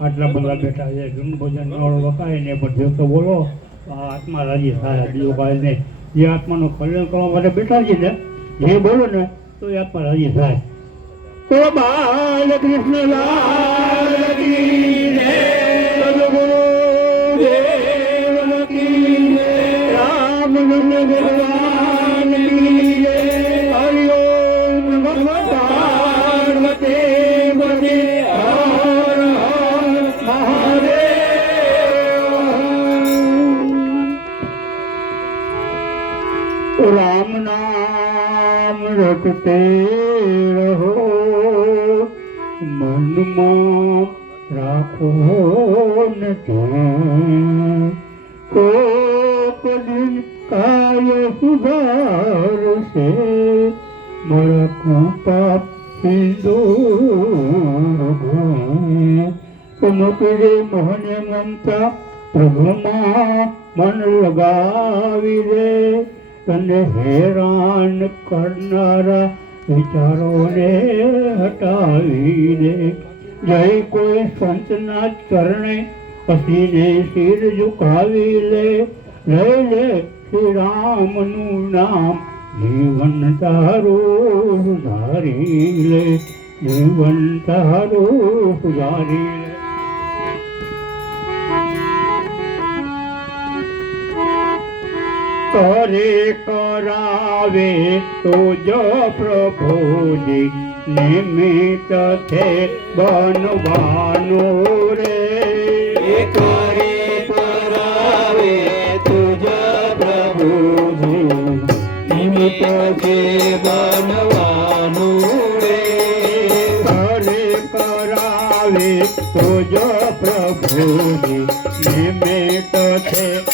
આટલા બધા બેઠા છે જૂન ભોજન નળ વકાય ને પણ જો તો બોલો આ આત્મા રાજી થાય. બીજો કાંઈ નહીં જે આત્માનું કલ્યાણ કરવા માટે બેઠા છે ને જે બોલો ને તો એ આત્મા રાજી થાય તો બાલ કૃષ્ણ લાલ મહાદેવ રામ નામ રટતે રહો મનમાં રાખો ને ધ્યાન. કોક દિન કાય સુધારશે મારા કૃપા મુકડે મોહને મમતા પ્રભુમાં મન લગાવી દે તને હેરાન કરનારા વિચારોને હટાવી જય કોઈ સંતના ચરણે પસીને શિર ઝુકાવી લે. લઈ લે શ્રી રામનું નામ, જીવન તારું સુધારી લે. જીવન તારું સુધારી લે. કરે કરાવે તુજો પ્રભુજી નિમિત્ત છે બનવાનું રે. કરે કરાવે તુજો પ્રભુજી નિમિત છે બનવાનું રે. કરે કરાવે તુજો પ્રભુજી નિમિત્ત છે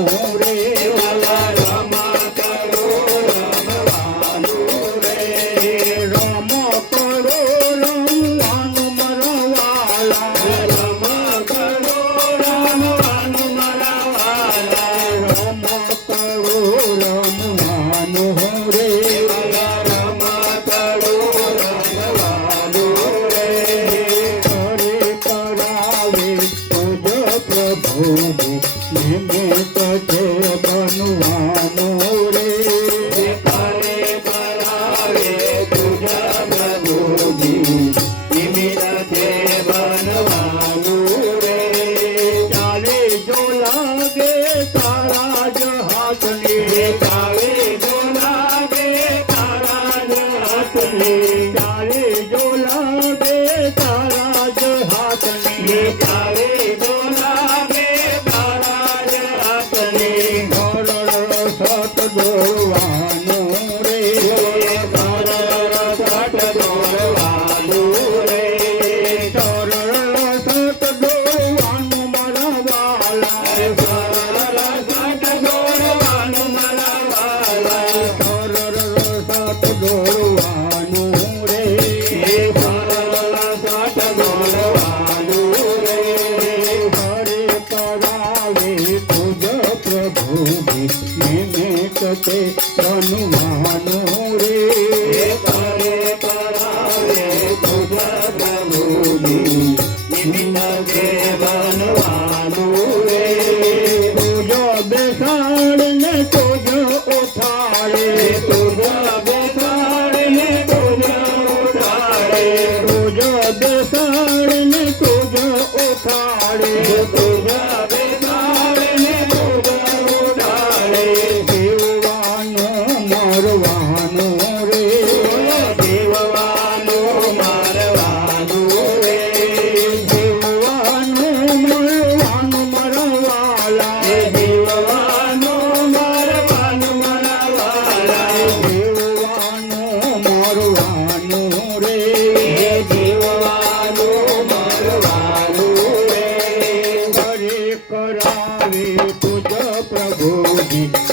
રમવાનું રે પૂજો બેસાડ ને પૂજો ઉઠાડે પૂજા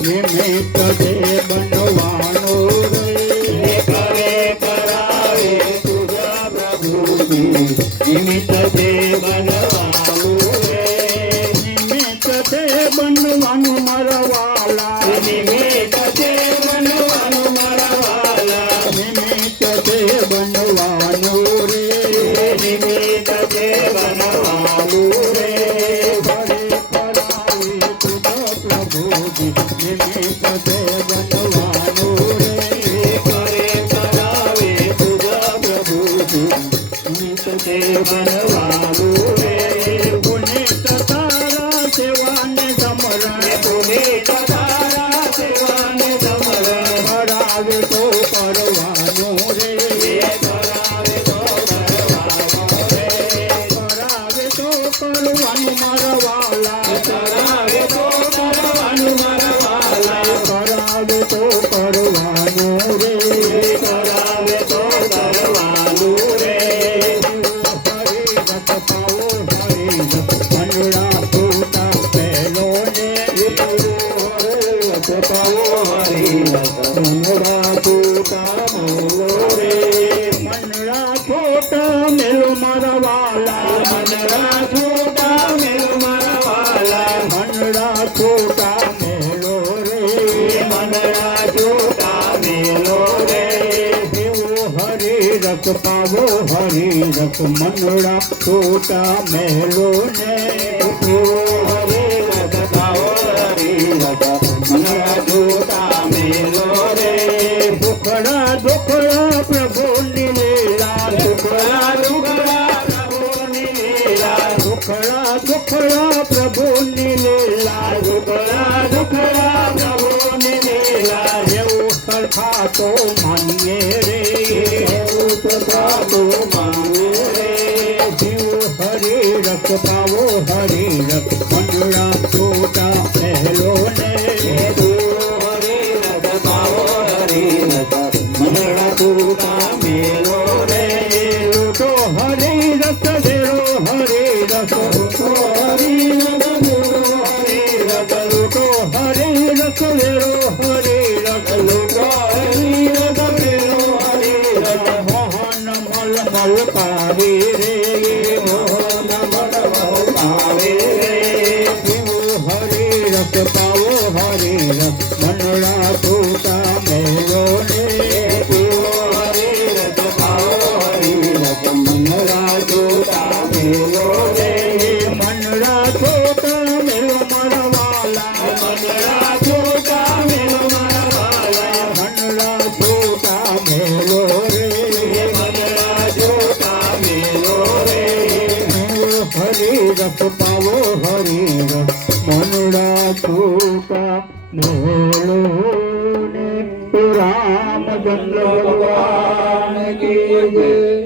નિમિત્ત દે બનવાનો રે. કરે કરાવે પૂજા પ્રભુજી નિમિત્ત જે બનવાનું રે. નિમિત્ત દે બનવાનું મરવાલા. નિમિત્ત બનવાનું મારવાલા. નિમિત્ત દે બનવાનું નિમિત્ત જે બનવાનું રે મનડા હરી મેલો મંડળા છોટા મહેલો ને હરે રસ પાવો હરી રસ મનડા છોટા મેલો ને દુખડા દુખડા પ્રભુ લીલા દુખડા દુખડા દુખડા પ્રભુ લીલા એવું સરખા તો માનીએ રે. જીવ હરે રખ પાવો, હરે રખ મંડળા, છોટા પાવી રસ પાવો હરી રસ મનડા છોટા મોળો ને રામચંદ્ર ભગવાન કી